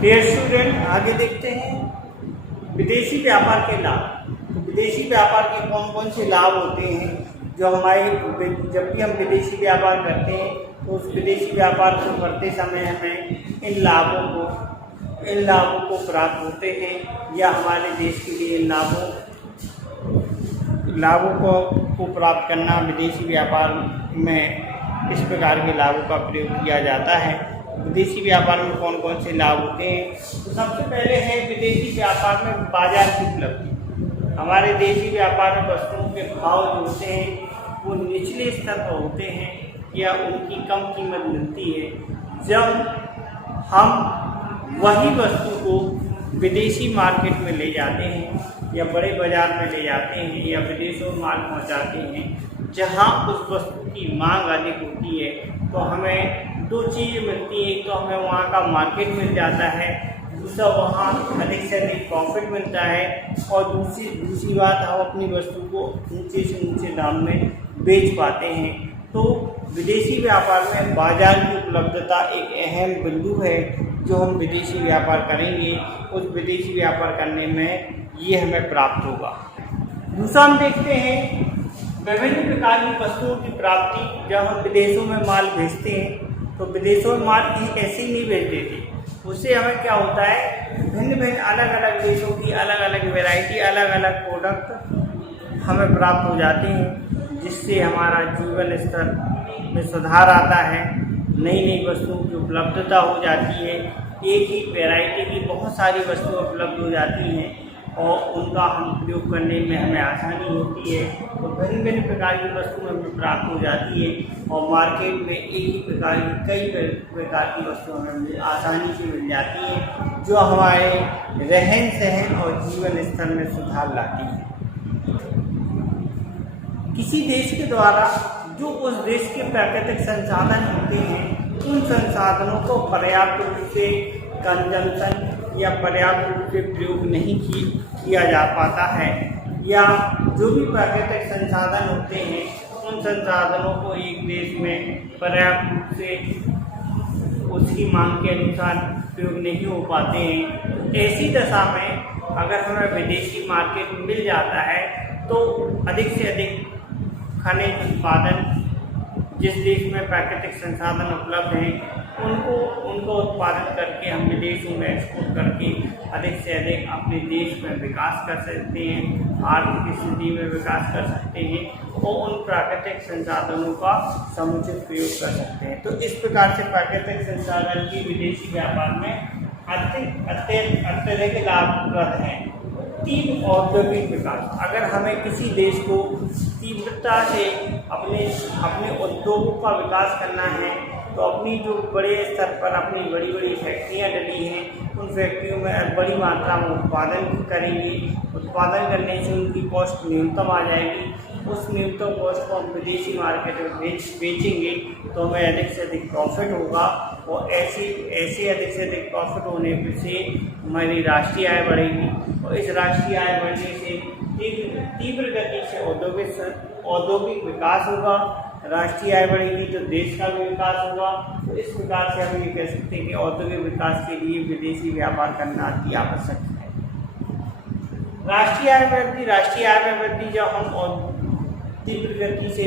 Dear student, आगे देखते हैं विदेशी व्यापार के लाभ। तो विदेशी व्यापार के कौन कौन से लाभ होते हैं जो हमारे जब भी हम विदेशी व्यापार करते हैं तो उस विदेशी व्यापार को करते समय हमें इन लाभों को प्राप्त होते हैं या हमारे देश के लिए इन लाभों को प्राप्त करना विदेशी व्यापार में इस प्रकार के लाभों का प्रयोग किया जाता है। विदेशी व्यापार में कौन कौन से लाभ होते हैं? तो सबसे पहले है विदेशी व्यापार में बाजार की उपलब्धि। हमारे देशी व्यापार में वस्तुओं के भाव जो होते हैं वो निचले स्तर पर होते हैं या उनकी कम कीमत मिलती है। जब हम वही वस्तु को विदेशी मार्केट में ले जाते हैं या बड़े बाजार में ले जाते हैं या विदेशों में माल पहुँचाते हैं जहाँ उस वस्तु की मांग अधिक होती है, तो हमें दो चीज़ें मिलती हैं। एक तो हमें वहाँ का मार्केट मिल जाता है, दूसरा वहाँ अधिक से अधिक प्रॉफिट मिलता है और दूसरी बात हम अपनी वस्तु को ऊंचे से ऊंचे दाम में बेच पाते हैं। तो विदेशी व्यापार में बाजार की उपलब्धता एक अहम बिंदु है जो हम विदेशी व्यापार करेंगे, उस विदेशी व्यापार करने में ये हमें प्राप्त होगा। दूसरा हम देखते हैं विभिन्न प्रकार की वस्तुओं की प्राप्ति। जब हम विदेशों में माल भेजते हैं तो विदेशों में माल कहीं ऐसे ही नहीं भेज देते, उससे हमें क्या होता है भिन्न अलग अलग देशों की अलग अलग वैरायटी, अलग अलग प्रोडक्ट हमें प्राप्त हो जाते हैं, जिससे हमारा जीवन स्तर में सुधार आता है। नई नई वस्तुओं की उपलब्धता हो जाती है, एक ही वैरायटी की बहुत सारी वस्तुएं उपलब्ध हो जाती हैं और उनका हम प्रयोग करने में हमें आसानी होती है। तो भिन्न प्रकार की वस्तुएं हमें प्राप्त हो जाती है और मार्केट में एक ही प्रकार की कई प्रकार की वस्तुएं हमें आसानी से मिल जाती हैं जो हमारे रहन सहन और जीवन स्तर में सुधार लाती है। किसी देश के द्वारा जो उस देश के प्राकृतिक संसाधन होते हैं उन संसाधनों को पर्याप्त रूप से कंजम्पशन या पर्याप्त रूप से प्रयोग नहीं किया जा पाता है, या जो भी प्राकृतिक संसाधन होते हैं उन संसाधनों को एक देश में पर्याप्त रूप से उसकी मांग के अनुसार प्रयोग नहीं हो पाते हैं। ऐसी दशा में अगर हमें विदेशी मार्केट मिल जाता है तो अधिक से अधिक खनिज उत्पादन जिस देश में प्राकृतिक संसाधन उपलब्ध हैं उनको उत्पादन करके हम विदेशों में एक्सपोर्ट करके अधिक से अधिक अपने देश में विकास कर सकते हैं, आर्थिक स्थिति में विकास कर सकते हैं और उन प्राकृतिक संसाधनों का समुचित प्रयोग कर सकते हैं। तो इस प्रकार से प्राकृतिक संसाधन की विदेशी व्यापार में अत्यधिक लाभप्रद है। तीन, औद्योगिक विकास। अगर हमें किसी देश को तीव्रता से अपने उद्योगों का विकास करना है तो अपनी जो बड़े स्तर पर अपनी बड़ी बड़ी फैक्ट्रियां डली हैं उन फैक्ट्रियों में बड़ी मात्रा में उत्पादन करेंगे। उत्पादन करने से उनकी कॉस्ट न्यूनतम आ जाएगी। उस न्यूनतम कॉस्ट को हम विदेशी मार्केट में बेचेंगे तो हमें अधिक से अधिक प्रॉफिट होगा और ऐसे अधिक से अधिक प्रॉफिट होने से हमारी राष्ट्रीय आय बढ़ेगी और इस राष्ट्रीय आय बढ़ने से तीव्र गति से औद्योगिक विकास होगा। राष्ट्रीय आय बढ़ेगी तो देश का भी विकास होगा। तो इस प्रकार से हम ये कह सकते हैं कि औद्योगिक विकास के लिए विदेशी व्यापार करना अति आवश्यक है। राष्ट्रीय आय में वृद्धि जब हम तीव्र गति से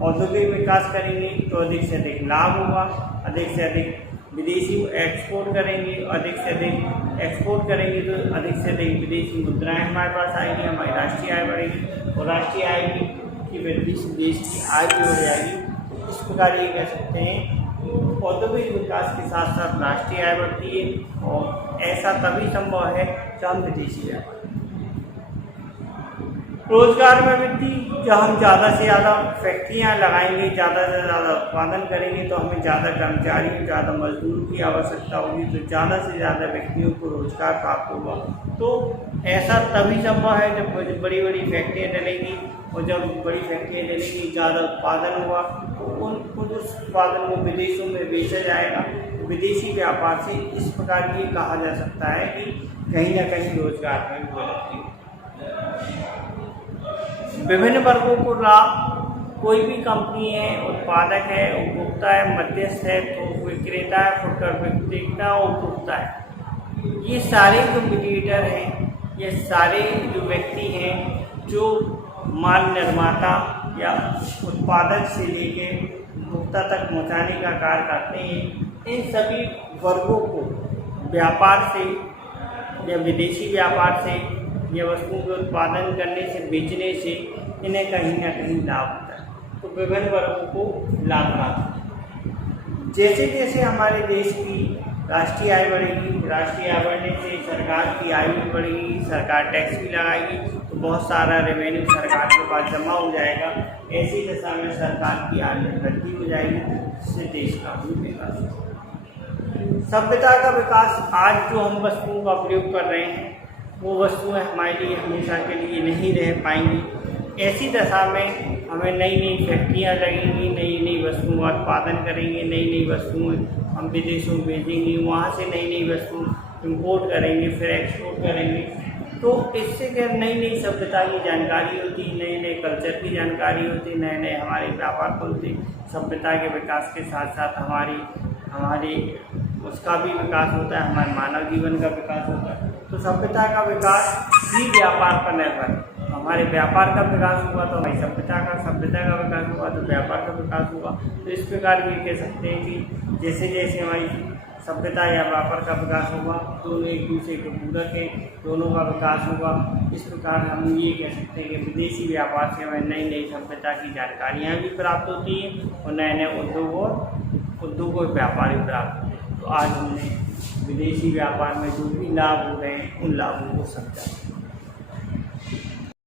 औद्योगिक विकास करेंगे तो अधिक से अधिक लाभ होगा, अधिक से अधिक विदेशी एक्सपोर्ट करेंगे, अधिक से अधिक एक्सपोर्ट करेंगे तो अधिक से अधिक विदेशी मुद्राएं हमारे पास आएंगी, हमारी राष्ट्रीय आय बढ़ेगी और राष्ट्रीय आय की वृद्धि से देश की आय भी हो जाएगी। इस प्रकार ये कह सकते हैं औद्योगिक विकास के साथ साथ राष्ट्रीय आय बढ़ती है और ऐसा तभी संभव है जब हम विदेशी व्यापार। रोजगार में वृद्धि, जब हम ज़्यादा से ज़्यादा फैक्ट्रियाँ लगाएंगे, ज़्यादा से ज़्यादा उत्पादन करेंगे तो हमें ज़्यादा कर्मचारियों, ज़्यादा मजदूरों की आवश्यकता होगी, तो ज़्यादा से ज़्यादा व्यक्तियों को रोजगार प्राप्त होगा। तो ऐसा तभी संभव है जब बड़ी बड़ी फैक्ट्रियाँ डलेंगी और जब बड़ी फैक्ट्रियाँ डलेंगी ज़्यादा उत्पादन होगा तो उस उत्पादन को विदेशों में बेचा जाएगा। विदेशी व्यापार से इस प्रकार ये कहा जा सकता है कि कहीं ना कहीं रोजगार में बढ़ोतरी है। विभिन्न वर्गों को लाभ, कोई भी कंपनी है, उत्पादक है, उपभोक्ता है, मध्यस्थ है, तो विक्रेता है, फुटकर विक्रेता और उपभोक्ता है। ये सारे जो मीडिएटर हैं, ये सारे जो व्यक्ति हैं जो माल निर्माता या उत्पादक से लेके उपभोक्ता तक पहुंचाने का कार्य करते हैं, इन सभी वर्गों को व्यापार से या विदेशी व्यापार से या वस्तुओं के उत्पादन करने से, बेचने से इन्हें कहीं ना कहीं लाभ होता है। तो विभिन्न वर्गों को लाभ प्राप्त होता है। जैसे जैसे हमारे देश की राष्ट्रीय आय बढ़ेगी, राष्ट्रीय आय बढ़ने से सरकार की आय भी बढ़ेगी, सरकार टैक्स भी लगाएगी, तो बहुत सारा रेवेन्यू सरकार के पास जमा हो जाएगा। ऐसी दशा में सरकार की आय में वृद्धि हो जाएगी, जिससे देश का भी विकास होगा। सभ्यता का विकास, आज जो हम वस्तुओं का प्रयोग कर रहे हैं वो वस्तुएं हमारे लिए हमेशा के लिए नहीं रह पाएंगी। ऐसी दशा में हमें नई नई फैक्ट्रियाँ लगेंगी, नई नई वस्तुओं का उत्पादन करेंगे, नई नई वस्तुएं हम विदेशों में भेजेंगे, वहाँ से नई नई वस्तु इंपोर्ट करेंगे, फिर एक्सपोर्ट करेंगे। तो इससे क्या, नई नई सभ्यता की जानकारी होती, नए नए कल्चर की जानकारी होती, नए नए हमारे व्यापार खुलते। सभ्यता के विकास के साथ साथ हमारी उसका भी विकास होता है, हमारे मानव जीवन का विकास होता है। तो सभ्यता का विकास ही व्यापार पर निर्भर है। हमारे व्यापार का विकास हुआ तो हमारी सभ्यता का विकास हुआ तो व्यापार का विकास हुआ। तो इस प्रकार ये कह सकते हैं कि जैसे जैसे हमारी सभ्यता या व्यापार का विकास होगा, दोनों एक दूसरे के पूरक हैं, दोनों का विकास होगा। इस प्रकार हम ये कह सकते हैं कि विदेशी व्यापार से हमें नई नई सभ्यता की जानकारियाँ भी प्राप्त होती हैं और नए नए उद्योग और व्यापार भी प्राप्त होते हैं। तो आज हमने विदेशी व्यापार में जो भी लाभ हो रहे हैं उन लाभों को समझा।